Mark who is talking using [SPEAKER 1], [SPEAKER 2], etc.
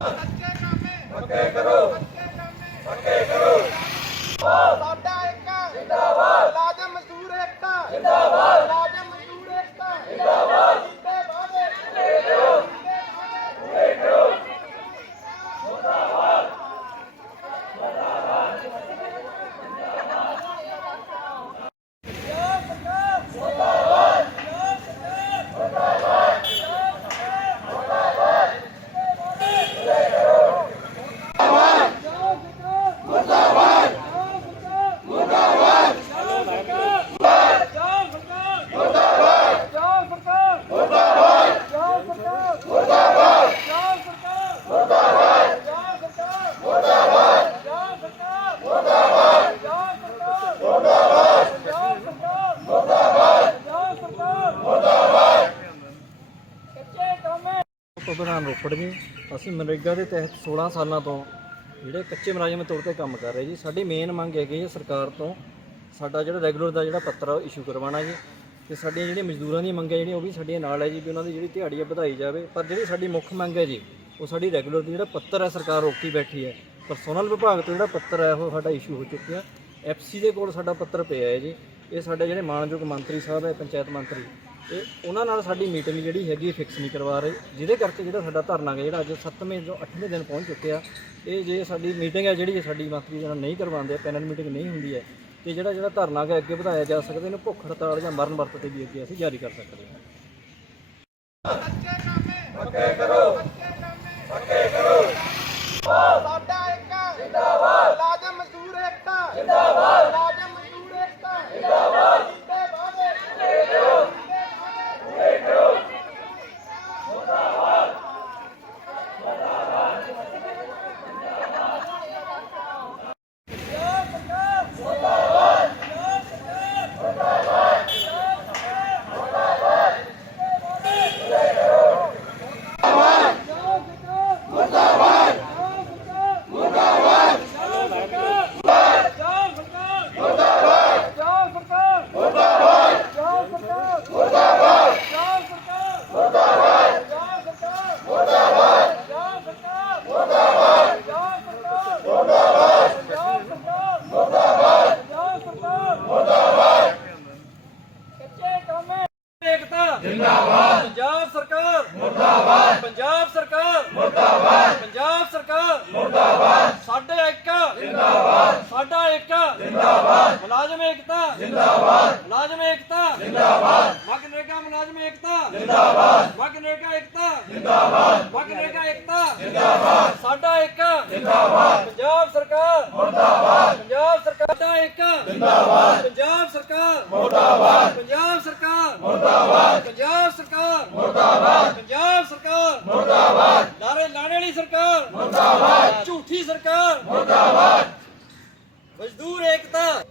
[SPEAKER 1] ਪੱਕੇ ਕਰੋ। ਕੱਚੇ ਕਾਮੇ। ਪੱਕੇ ਕਰੋ ਸਾਡਾ ਇੱਕ ਜਿੰਦਾਬਾਦ ਲਾਜ਼ਮ ਮਜ਼ਦੂਰ ਏਕਤਾ ਜਿੰਦਾਬਾਦ ਲਾਜ਼ਮ ਮਜ਼ਦੂਰ ਏਕਤਾ ਜਿੰਦਾਬਾਦ ਕੀਤੇ ਵਾਅਦੇ ਪੂਰੇ ਕਰੋ ਕੀਤੇ ਵਾਅਦੇ ਪੂਰੇ ਕਰੋ
[SPEAKER 2] ਪ੍ਰਧਾਨ ਰੋਪੜ ਜੀ ਅਸੀਂ ਮਨਰੇਗਾ ਦੇ ਤਹਿਤ 16 ਸਾਲਾਂ ਤੋਂ ਜਿਹੜੇ ਕੱਚੇ ਮੁਲਾਜ਼ਮ ਤੌਰ ਤੇ ਕੰਮ ਕਰ ਰਹੇ ਜੀ, ਸਾਡੀ ਮੇਨ ਮੰਗ ਹੈਗੀ ਹੈ ਸਰਕਾਰ ਤੋਂ ਸਾਡਾ ਜਿਹੜਾ ਰੈਗੂਲਰ ਦਾ ਜਿਹੜਾ ਪੱਤਰ ਆ ਇਸ਼ੂ ਕਰਵਾਉਣਾ ਜੀ। ਤੇ ਸਾਡੀਆਂ ਜਿਹੜੀਆਂ ਮਜ਼ਦੂਰਾਂ ਦੀਆਂ ਮੰਗਾਂ ਜਿਹੜੀਆਂ ਉਹ ਵੀ ਸਾਡੀਆਂ ਨਾਲ ਹੈ ਜੀ, ਵੀ ਉਹਨਾਂ ਦੀ ਜਿਹੜੀ ਦਿਹਾੜੀ ਹੈ ਵਧਾਈ ਜਾਵੇ। ਪਰ ਜਿਹੜੀ ਸਾਡੀ ਮੁੱਖ ਮੰਗ ਹੈ ਜੀ, ਉਹ ਸਾਡੀ ਰੈਗੂਲਰ ਦੀ ਜਿਹੜਾ ਪੱਤਰ ਹੈ ਸਰਕਾਰ ਰੋਕੀ ਬੈਠੀ ਹੈ। ਪਰਸੋਨਲ ਵਿਭਾਗ ਤੋਂ ਜਿਹੜਾ ਪੱਤਰ ਹੈ, ਉਹ ਸਾਡਾ ਇਸ਼ੂ ਹੋ ਚੁੱਕਿਆ। ਐਫਸੀ ਦੇ ਕੋਲ ਸਾਡਾ ਪੱਤਰ ਪਿਆ ਹੈ ਜੀ। ਇਹ ਸਾਡੇ ਜਿਹੜੇ ਮਾਨਯੋਗ ਮੰਤਰੀ ਸਾਹਿਬ ਹੈ, ਪੰਚਾਇਤ ਮੰਤਰੀ ਇਹ ਉਹਨਾਂ ਨਾਲ ਸਾਡੀ ਮੀਟਿੰਗ ਜਿਹੜੀ ਹੈਗੀ ਫਿਕਸ ਨਹੀਂ ਕਰਵਾ ਰਹੇ। ਜਿਹਦੇ ਕਰਕੇ ਜਿਹੜਾ ਸਾਡਾ ਧਰਨਾ ਹੈ ਜਿਹੜਾ ਅੱਜ 7ਵੇਂ ਤੋਂ 8ਵੇਂ ਦਿਨ ਪਹੁੰਚ ਚੁੱਕਿਆ, ਇਹ ਜੇ ਸਾਡੀ ਮੀਟਿੰਗ ਹੈ ਜਿਹੜੀ ਸਾਡੀ ਮੰਤਰੀ ਦੇ ਨਾਲ ਨਹੀਂ ਕਰਵਾਉਂਦੇ ਪੈਨਲ ਮੀਟਿੰਗ ਨਹੀਂ ਹੁੰਦੀ ਹੈ, ਤੇ ਜਿਹੜਾ ਜਿਹੜਾ ਧਰਨਾ ਹੈ ਅੱਗੇ ਵਧਾਇਆ ਜਾ ਸਕਦਾ, ਇਹਨੂੰ ਭੁੱਖ ਹੜਤਾਲ ਜਾਂ ਮਰਨ ਵਰਤ ਤੇ ਵੀ ਅੱਗੇ ਅਸੀਂ ਜਾਰੀ ਕਰ ਸਕਦੇ ਹਾਂ।
[SPEAKER 1] ਕੱਚੇ ਕਾਮੇ! ਪੱਕੇ ਕਰੋ! ਪੱਕੇ ਕਰੋ ਸਾਡਾ ਇੱਕ ਜਿੰਦਾਬਾਦ ਲਾਜ਼ਮ ਮਜ਼ਦੂਰ ਏਕਤਾ ਜਿੰਦਾਬਾਦ ਲਾਜ਼ਮ ਮਜ਼ਦੂਰ ਏਕਤਾ ਜਿੰਦਾਬਾਦ ਕੀਤੇ ਵਾਅਦੇ ਪੂਰੇ ਕਰੋ ਕੀਤੇ ਵਾਅਦੇ ਪੂਰੇ ਕਰੋ
[SPEAKER 2] ਏਕਤਾ ਜਿੰਦਾਬਾਦ। ਪੰਜਾਬ ਸਰਕਾਰ। ਮੁਰਦਾਬਾਦ। ਪੰਜਾਬ ਸਰਕਾਰ। ਮੁਰਦਾਬਾਦ। ਪੰਜਾਬ ਸਰਕਾਰ। ਮੁਰਦਾਬਾਦ। ਸਾਡੇ ਇੱਕ ਜਿੰਦਾਬਾਦ। ਸਾਡਾ ਇੱਕ ਜਿੰਦਾਬਾਦ। ਮੁਲਾਜ਼ਮ ਏਕਤਾ। ਜਿੰਦਾਬਾਦ। ਮੁਲਾਜ਼ਮ ਏਕਤਾ। ਜਿੰਦਾਬਾਦ। ਮਗਨਰੇਗਾ ਮੁਲਾਜ਼ਮ ਏਕਤਾ। ਜਿੰਦਾਬਾਦ। ਮਗਨਰੇਗਾ ਏਕਤਾ। ਜਿੰਦਾਬਾਦ। ਮਗਨਰੇਗਾ ਏਕਤਾ। ਜਿੰਦਾਬਾਦ। ਸਾਡਾ ਇੱਕ ਜਿੰਦਾਬਾਦ। ਪੰਜਾਬ ਸਰਕਾਰ। ਮੁਰਦਾਬਾਦ। ਪੰਜਾਬ ਸਰਕਾਰ ਦਾ ਇੱਕ ਜਿੰਦਾਬਾਦ ਪੰਜਾਬ ਸਰਕਾਰ ਮੁਰਦਾਬਾਦ ਪੰਜਾਬ ਸਰਕਾਰ ਮੁਰਦਾਬਾਦ ਪੰਜਾਬ ਸਰਕਾਰ ਮੁਰਦਾਬਾਦ ਪੰਜਾਬ ਸਰਕਾਰ ਮੁਰਦਾਬਾਦ ਨਾਰੇ ਲਾਣੇ ਵਾਲੀ ਸਰਕਾਰ। ਮੁਰਦਾਬਾਦ। ਝੂਠੀ ਸਰਕਾਰ। ਮੁਰਦਾਬਾਦ। ਮਜ਼ਦੂਰ ਏਕਤਾ।